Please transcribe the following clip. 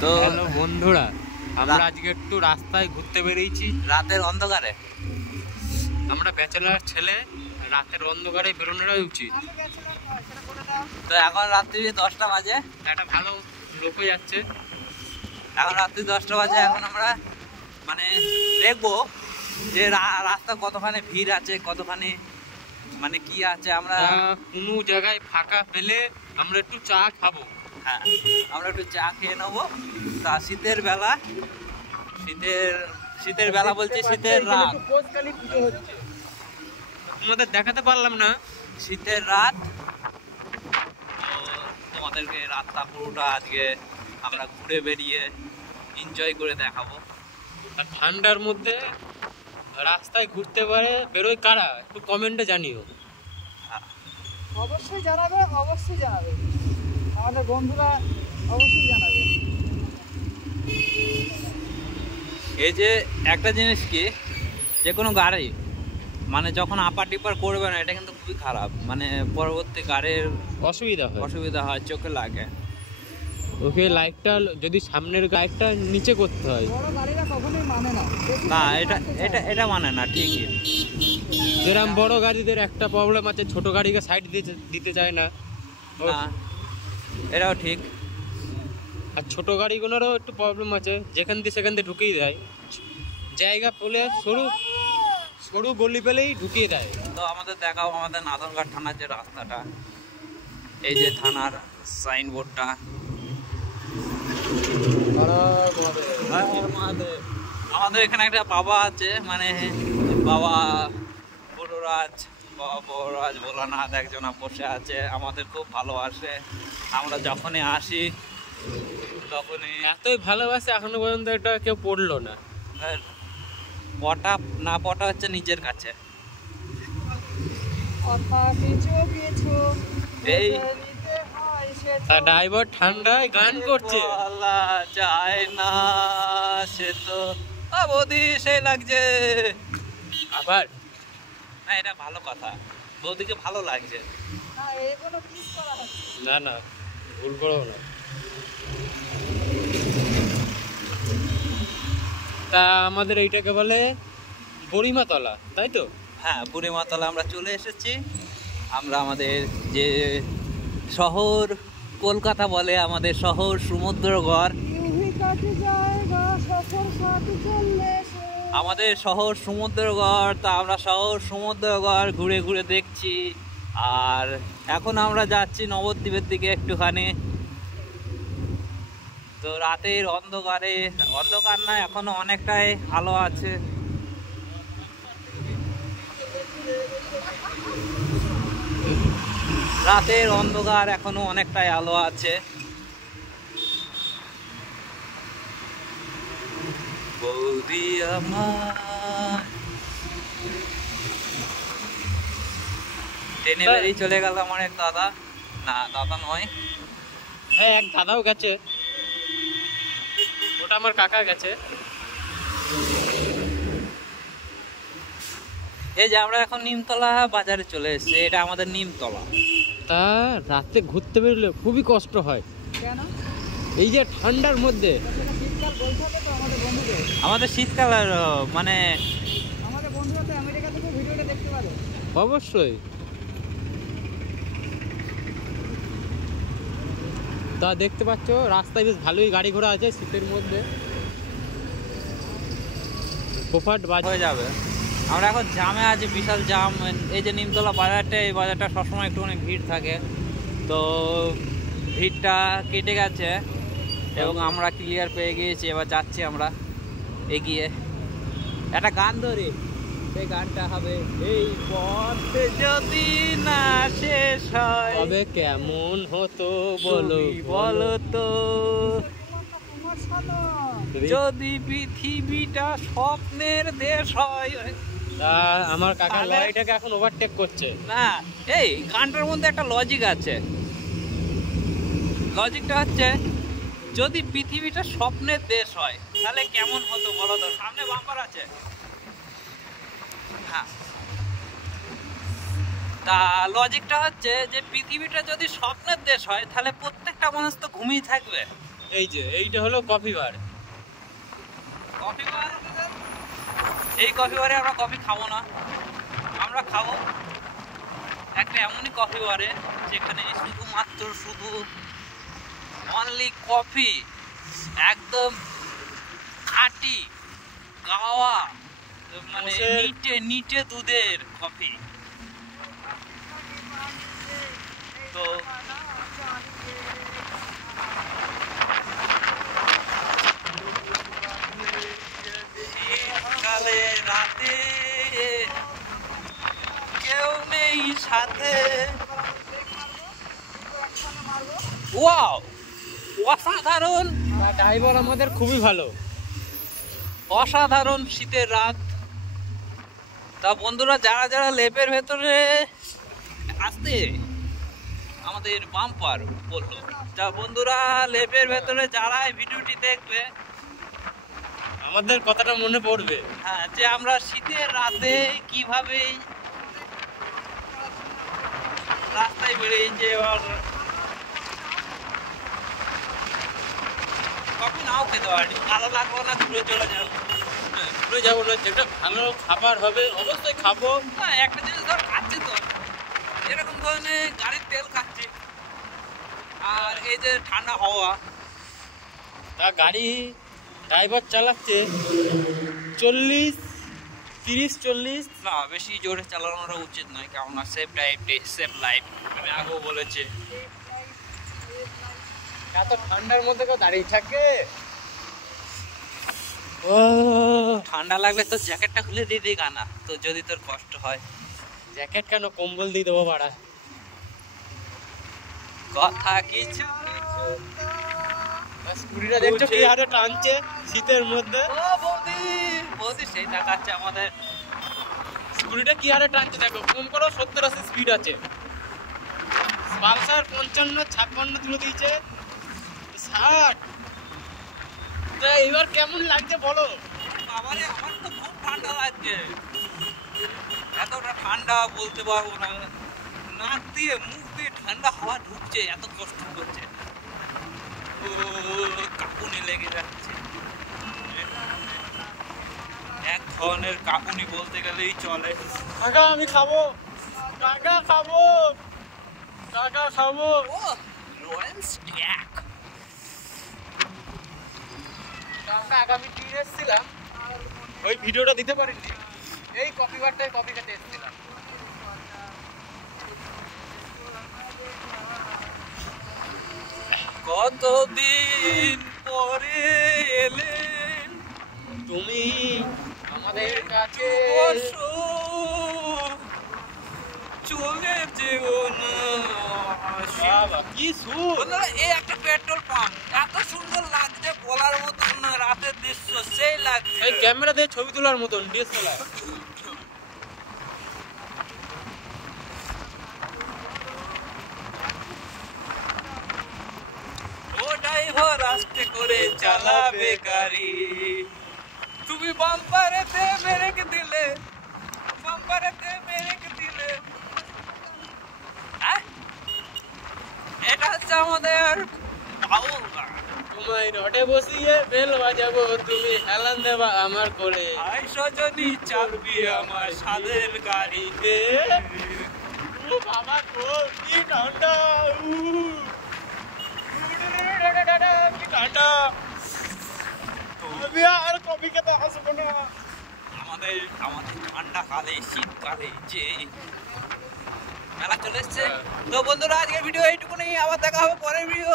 তো হ্যালো বন্ধুরা, আমরা আজকে একটু রাস্তায় ঘুরতে বেরিয়েছি রাতের অন্ধকারে। আমরা ব্যাচেলার ছেলে, রাতের অন্ধকারে বেরোনোটাই উচিত। তো এখন রাত্রি 10টা বাজে, একটা ভালো লোকও যাচ্ছে। এখন রাত্রি 10টা বাজে। এখন আমরা মানে দেখবো যে রাস্তা কতখানি ভিড় আছে, কতখানি মানে কি আছে। আমরা কোনো জায়গায় ফাঁকা পেলে আমরা একটু চা খাবো। হ্যাঁ, আমরা একটু চা খেয়ে নেবো। তা শীতের বেলা, শীতের বেলা বলছি, শীতের রাত। তোমাদের দেখাতে পারলাম না, শীতের রাত। তোমাদেরকে রাতটা পুরোটা আজকে আমরা ঘুরে বেরিয়ে এনজয় করে দেখাবো। আর ঠান্ডার মধ্যে রাস্তায় ঘুরতে পারে বেরোয় কারা, একটু কমেন্টে জানিও। অবশ্যই জানাবে, অবশ্যই জানাবে, আমাদের বন্ধুরা অবশ্যই জানাবে। এই যে একটা জিনিস কি, যে কোনো গাড়ি মানে যখন আপার টিপার করবে না, এটা কিন্তু খুবই খারাপ। মানে পরবর্তী গাড়ির অসুবিধা হয়, চোখে লাগে। ওকে লাইটটা যদি সামনের লাইটটা নিচে করতে হয়। বড় গাড়িরা কখনোই মানে না। না, এটা মানে না ঠিকই। যেরকম বড় গাড়িদের একটা প্রবলেম আছে, ছোট গাড়িকে সাইড দিতে চায় না। এটাও ঠিক। আর ছোট গাড়িগুলোরও একটু প্রবলেম আছে, যেখান দিয়ে সেখান দিয়ে ঢুকিয়ে দেয়। জায়গা পেলে সরু গলি পেলেই ঢুকিয়ে দেয়। তো আমাদের দেখাও আমাদের নাদনঘাট থানার যে রাস্তাটা, এই যে থানার সাইনবোর্ডটা। আমাদের এখানে একটা বাবা আছে, মানে বাবা বড়রাজ ভোলানাথ একজন বসে আছে, আমাদের খুব ভালোবাসে। আমরা যখনই আসি তখনই এতই ভালোবাসে, এখনো পর্যন্ত এটা কেউ পড়লো না। পটা না পটা হচ্ছে নিজের কাছে। এই ড্রাইভার ঠান্ডায় গান করছে, যায় না সে তো বৌদি সেই লাগছে আবার। না, এটা ভালো কথা, বৌদিকে ভালো লাগছে। না না, ভুল করো না। তা আমাদের এইটাকে বলে বুড়িমাতলা, তাই তো? হ্যাঁ, বুড়িমাতলা আমরা চলে এসেছি। আমরা আমাদের যে শহর কলকাতা বলে, আমাদের শহর সমুদ্রগড়। আমাদের শহর সমুদ্রগড়। তা আমরা শহর সমুদ্রগড় ঘুরে ঘুরে দেখছি। আর এখন আমরা যাচ্ছি নবদ্বীপের দিকে একটুখানি। তো রাতের অন্ধকারে, অন্ধকার না, এখনো অনেকটাই আলো আছে। রাতের অন্ধকার, এখনো অনেকটাই আলো আছে। বৌদি আমার ট্রেনে বেরিয়ে চলে গেল আমার এক দাদা। না, দাদা নয়, হ্যাঁ এক দাদাও গেছে, ওটা আমার কাকা গেছে। এই যে আমরা এখন নিমতলা বাজারে চলে এসেছি, এটা আমাদের নিমতলা। তা রাতে ঘুরতে বেরোলে খুবই কষ্ট হয়। কেন? এই যে ঠান্ডার মধ্যে। আমাদের শীতকালের মানে আমাদের বন্ধুরা তো আমেরিকা থেকে ভিডিওটা দেখতে পারে। অবশ্যই। তা দেখতে পাচ্ছ রাস্তায় বেশ ভালোই গাড়ি ঘোড়া আছে শীতের মধ্যে, ফোফাট বাজ হয়ে যাবে। আমরা এখন জামে আছি, বিশাল জাম। এই যে নিমতলা বাজারটা, এই বাজারটা সবসময় একটুখানি ভিড় থাকে। তো ভিড়টা কেটে গেছে এবং আমরা ক্লিয়ার পেয়ে গিয়েছি। এবার যাচ্ছি আমরা এগিয়ে। একটা গান ধরি, সেই গানটা হবে, এই পথ যদি না শেষ হয় তবে কেমন হতো বলো তো, যদি পৃথিবীটা স্বপ্নের দেশ হয়। আমার কাকা লরিটাকে এখন ওভারটেক করছে। না, এই গানটার মধ্যে একটা লজিক আছে। লজিকটা হচ্ছে, যদি পৃথিবীটা স্বপ্নের দেশ হয় তাহলে কেমন হতো বলো তো। সামনে বাম্পার আছে। হ্যাঁ, তা লজিকটা হচ্ছে যে পৃথিবীটা যদি স্বপ্নের দেশ হয় তাহলে প্রত্যেকটা মানুষ তো ঘুমিয়ে থাকবে। এই যে এইটা হলো কফি বার। কফি বার, এই কফি বারে আমরা কফি খাবো না, আমরা খাবো একটা এমনই কফি বারে যেখানে শুধু অনলি কফি, একদম খাঁটি গাওয়া, মানে নিটে দুধের কফি। তো কালে রাতে কেউ নেই সাথে। ওয়াও, অসাধারণ, ড্রাইভার আমাদের খুবই ভালো। অসাধারণ শীতের রাত। তা বন্ধুরা, যারা যারা লেপের ভেতরে আসতে আমাদের বাম্পার বললো, তা বন্ধুরা লেপের ভেতরে যারা এই ভিডিওটি দেখবে আমাদের কথাটা মনে পড়বে। হ্যাঁ, যে আমরা শীতের রাতে কিভাবে রাস্তায় বেরিয়ে যে কফি নাও খেতে পারি, ভালো লাগবে না, ঘুরে চলে যাবো। ঘুরে যাবো না, যেটা ভালো খাবার হবে অবশ্যই খাবো। না, একটা জিনিস ধর খাচ্ছি তো, এরকম ধরনের গাড়ির তেল খাচ্ছি, আর এই যে ঠান্ডা হাওয়া। তা গাড়ি ড্রাইভার চালাচ্ছে 30-40। না, বেশি জোরে চালানোটা উচিত নয়, কেননা সেফ লাইফ আমি আগেও বলেছি। এত ঠান্ডার মধ্যে কেউ দাঁড়িয়ে থাকে? ও ঠান্ডা লাগলে তো জ্যাকেটটা খুলে দিয়ে দিই গানা, তো যদি তোর কষ্ট হয়। জ্যাকেট কেন, কম্বল দিয়ে দেবো বাড়া। কথা কিছু স্কুটিটা দেখছো কি হারে টানছে শীতের মধ্যে। ও বৌদি, বৌদি সেই দেখাচ্ছে আমাদের স্কুটিটা কি হারে টানছে দেখো, কম করো 70-80 স্পিড আছে। পালসার 55-56 তুলে দিয়েছে, 60। তো এবার কেমন লাগছে বলো? বাবারে, আমার তো খুব ঠান্ডা লাগছে। এতটা ঠান্ডা বলতে পারবো না, নাক দিয়ে মুখ দিয়ে ঠান্ডা হাওয়া ঢুকছে, এত কষ্ট করছে, ও কাঁপুনি লেগে যাচ্ছে। এক ধরনের কাঁপুনি বলতে গেলেই চলে। কাকা আমি খাবো, কাকা খাবো, কাকা খাবো। ও লরেন্স ট্র্যাক। কাকা আগামী দিন এসেছিলাম, ওই ভিডিওটা দিতে পারিনি। এই কফি বারটায় কফি খেতে এসেছিলাম। কতদিন পরে এলেন তুমি আমাদের কাছে, বসো, চলে যেও না। বাবা কি সুর। বন্ধুরা, এই একটা পেট্রোল পাম্প, এত সুন্দর লাগছে বলার মতন না, রাতের দৃশ্য সেই লাগছে। এই ক্যামেরা দিয়ে ছবি তোলার মতন ডিএসএলআর। ও ড্রাইভার, আস্তে করে চালাবে গাড়ি, তুমি বাম্পারেতে ব্রেক দিলে, বাম্পারেতে ব্রেক দিলে। হ্যাঁ, এটা হচ্ছে আমাদের বাউল গান। তোমায় রটে বসিয়ে বেল বাজাবো, তুমি হেলান দেবা আমার কোলে। আই সজনী, চাপবি আমার স্বাদের গাড়িতে। ও বাবা গো, কি ঠান্ডা, কি ঠান্ডা। আমি আর কফি খেতে আসবো না। আমাদের ঠান্ডা কালে, শীতকালে যে মেলা চলে এসছে। তো বন্ধুরা, আজকের ভিডিও এইটুকুনি, আবার দেখা হবে পরের ভিডিও।